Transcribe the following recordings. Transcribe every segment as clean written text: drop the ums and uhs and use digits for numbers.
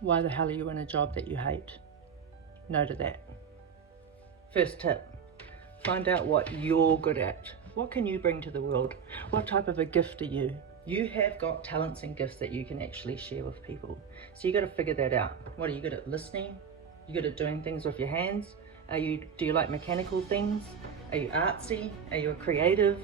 Why the hell are you in a job that you hate? No to that. First tip, find out what you're good at. What can you bring to the world? What type of a gift are you? You have got talents and gifts that you can actually share with people. So you got to figure that out. What are you good at? Listening? You good at doing things with your hands? Do you like mechanical things? Are you artsy? Are you a creative?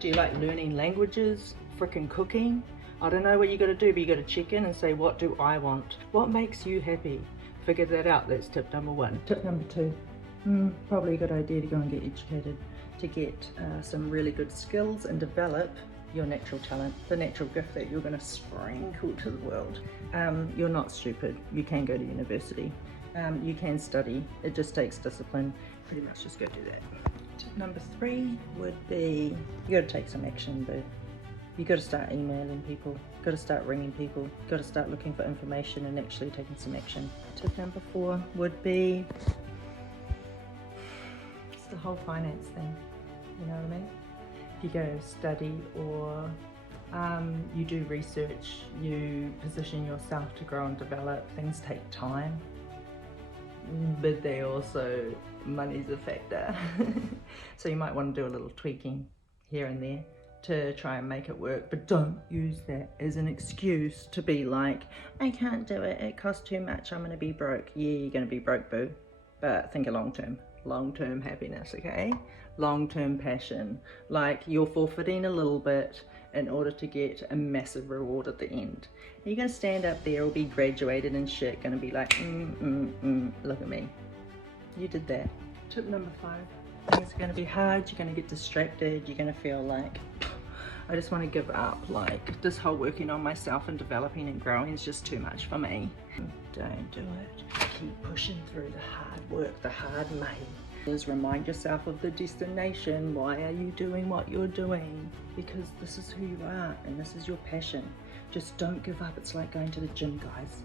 Do you like learning languages? Frickin' cooking? I don't know what you got to do, but you got to check in and say, what do I want? What makes you happy? Figure that out. That's tip number 1. Tip number 2, probably a good idea to go and get educated, to get some really good skills and develop your natural talent, the natural gift that you're going to sprinkle to the world. You're not stupid. You can go to university. You can study. It just takes discipline. Pretty much just go do that. Tip number 3 would be, you got to take some action, boo. You got to start emailing people, got to start ringing people, got to start looking for information and actually taking some action. Tip number 4 would be, it's the whole finance thing, you know what I mean? If you go study or you do research, you position yourself to grow and develop, things take time, but they also, money's a factor. So you might want to do a little tweaking here and there to try and make it work, but don't use that as an excuse to be like, I can't do it, it costs too much, I'm gonna be broke. Yeah, you're gonna be broke, boo, but think of long-term happiness, okay? Long-term passion, like you're forfeiting a little bit in order to get a massive reward at the end. You're gonna stand up there or be graduated and shit, gonna be like, look at me. You did that. Tip number 5. Things are going to be hard, you're going to get distracted, you're going to feel like, I just want to give up, like this whole working on myself and developing and growing is just too much for me. Don't do it. Keep pushing through the hard work, the hard money. Just remind yourself of the destination. Why are you doing what you're doing? Because this is who you are and this is your passion. Just don't give up. It's like going to the gym, guys.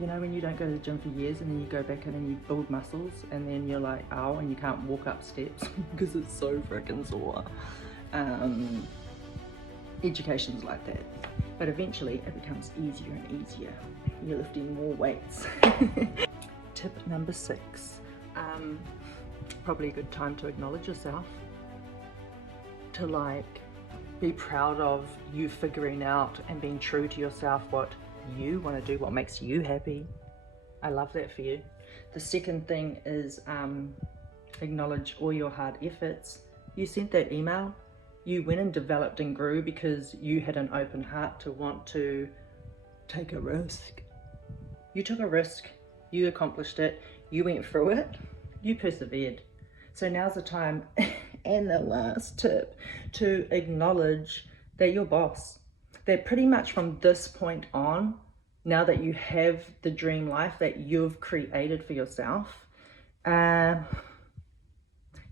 You know when you don't go to the gym for years and then you go back in and you build muscles and then you're like, ow, and you can't walk up steps because it's so freaking sore. Education's like that. But eventually it becomes easier and easier. You're lifting more weights. Tip number 6. Probably a good time to acknowledge yourself. To like be proud of you figuring out and being true to yourself what you want to do, what makes you happy. I love that for you. The second thing is acknowledge all your hard efforts. You sent that email, you went and developed and grew because you had an open heart to want to take a risk. You took a risk, you accomplished it, you went through it, you persevered. So now's the time, and the last tip, to acknowledge that you're boss. That pretty much from this point on, now that you have the dream life that you've created for yourself,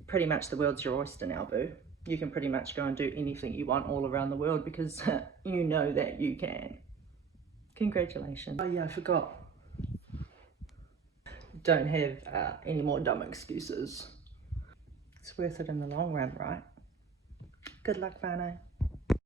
pretty much the world's your oyster now, boo. You can pretty much go and do anything you want all around the world because you know that you can. Congratulations. Oh yeah, I forgot. Don't have any more dumb excuses. It's worth it in the long run, right? Good luck, whānau.